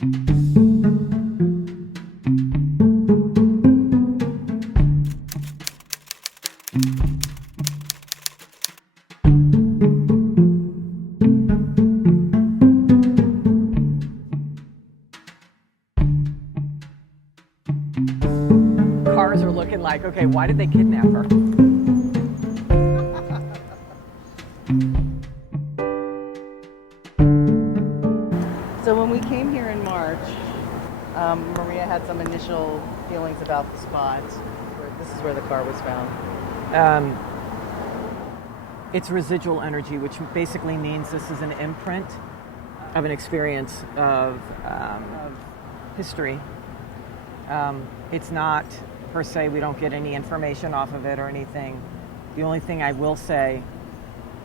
Cars are looking like, okay, why did they kidnap her? So when we came here in March, Maria had some initial feelings about the spot. This is where the car was found. It's residual energy, which basically means this is an imprint of an experience of history. It's not, per se, we don't get any information off of it or anything. The only thing I will say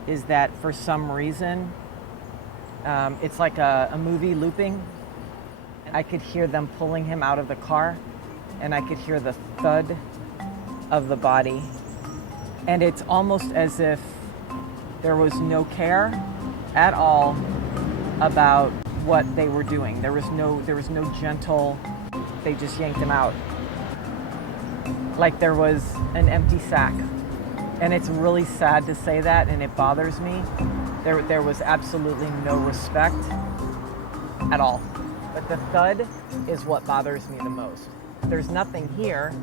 is that for some reason, it's like a movie looping. I could hear them pulling him out of the car, and I could hear the thud of the body. And it's almost as if there was no care at all about what they were doing. There was no gentle, they just yanked him out. Like there was an empty sack. And it's really sad to say that, and it bothers me. There was absolutely no respect at all. But the thud is what bothers me the most. There's nothing here,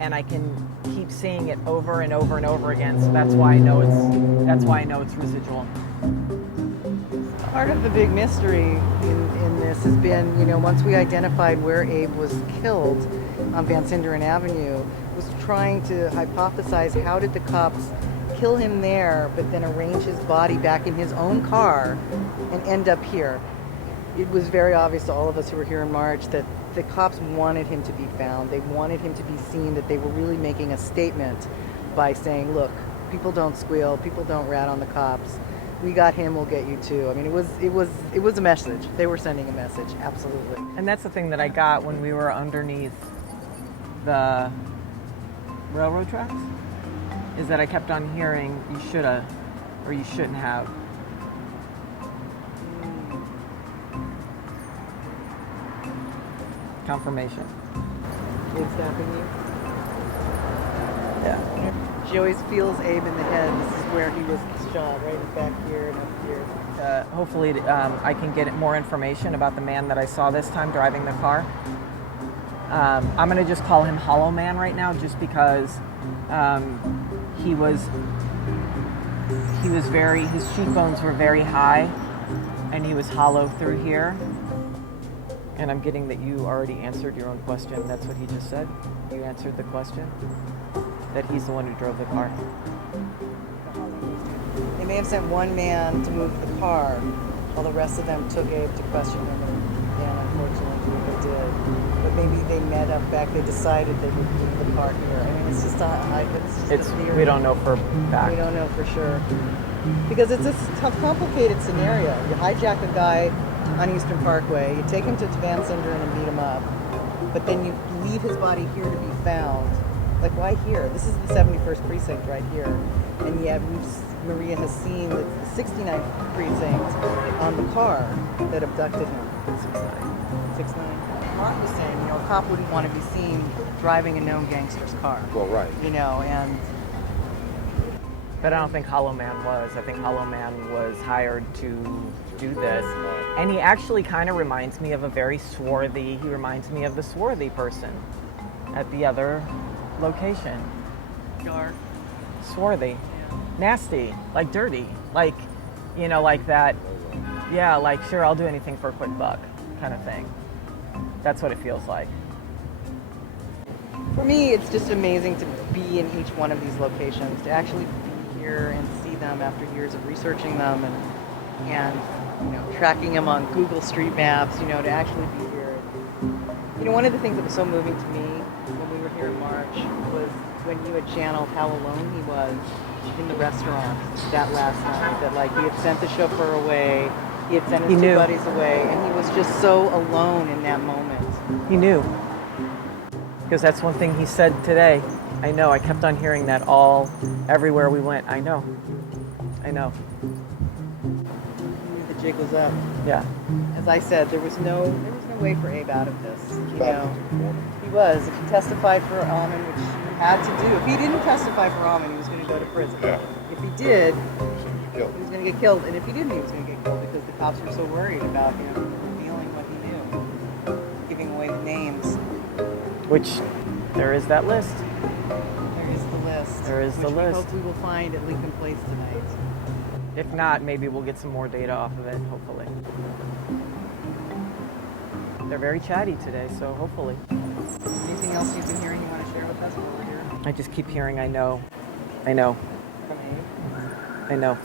and I can keep seeing it over and over and over again. So that's why I know it's residual. Part of the big mystery in this has been, once we identified where Abe was killed on Van Sinderen Avenue, was trying to hypothesize how did the cops kill him there, but then arrange his body back in his own car and end up here. It was very obvious to all of us who were here in March that the cops wanted him to be found. They wanted him to be seen, that they were really making a statement by saying, look, people don't squeal, people don't rat on the cops. We got him, we'll get you too. I mean, it was a message. They were sending a message, absolutely. And that's the thing that I got when we were underneath the railroad tracks, is that I kept on hearing, you shoulda, or you shouldn't have. Confirmation. Abe stabbing you? Yeah. She always feels Abe in the head. This is where he was shot, right back here and up here. Hopefully I can get more information about the man that I saw this time driving the car. I'm going to just call him Hollow Man right now, just because his cheekbones were very high, and he was hollow through here. And I'm getting that you already answered your own question. That's what he just said. You answered the question. That he's the one who drove the car. They may have sent one man to move the car, while the rest of them took Abe to question him, and unfortunately they did. But maybe they met up back. They decided they would move the car here. I mean, it's just a theory. We don't know for fact. We don't know for sure, because it's a tough, complicated scenario. You hijack a guy on Eastern Parkway, you take him to Van Sinderen and beat him up, but then you leave his body here to be found. Like, why here? This is the 71st precinct right here, and yet Maria has seen the 69th precinct on the car that abducted him. 69. Mark was saying, a cop wouldn't want to be seen driving a known gangster's car. Well, right. But I don't think Hollow Man was. I think Hollow Man was hired to do this. And he actually kind of reminds me of he reminds me of the swarthy person at the other location. Dark. Swarthy. Yeah. Nasty. Like dirty. Like, like that. Yeah, like, sure, I'll do anything for a quick buck kind of thing. That's what it feels like. For me, it's just amazing to be in each one of these locations, to actually be here and see them after years of researching them and tracking them on Google Street Maps, to actually be here. One of the things that was so moving to me when we were here in March was when you had channeled how alone he was in the restaurant that last night, that like he had sent the chauffeur away, he had sent his two buddies away, and he was just so alone in that moment. He knew. Because that's one thing he said today. I know, I kept on hearing that everywhere we went. I know. The jig was up. Yeah. And as I said, there was no way for Abe out of this. You know, he was. If he testified for Almond, which he had to do, if he didn't testify for Almond, he was going to go to prison. Yeah. If he did, he was going to get killed. And if he didn't, he was going to get killed because the cops were so worried about him revealing what he knew, giving away the names. Which, there is that list. There is the list. There is the which list. We hope we will find at Lincoln Place tonight. If not, maybe we'll get some more data off of it, hopefully. They're very chatty today, so hopefully. Anything else you've been hearing you want to share with us while we're here? I just keep hearing, I know. I know. From Abe? I know.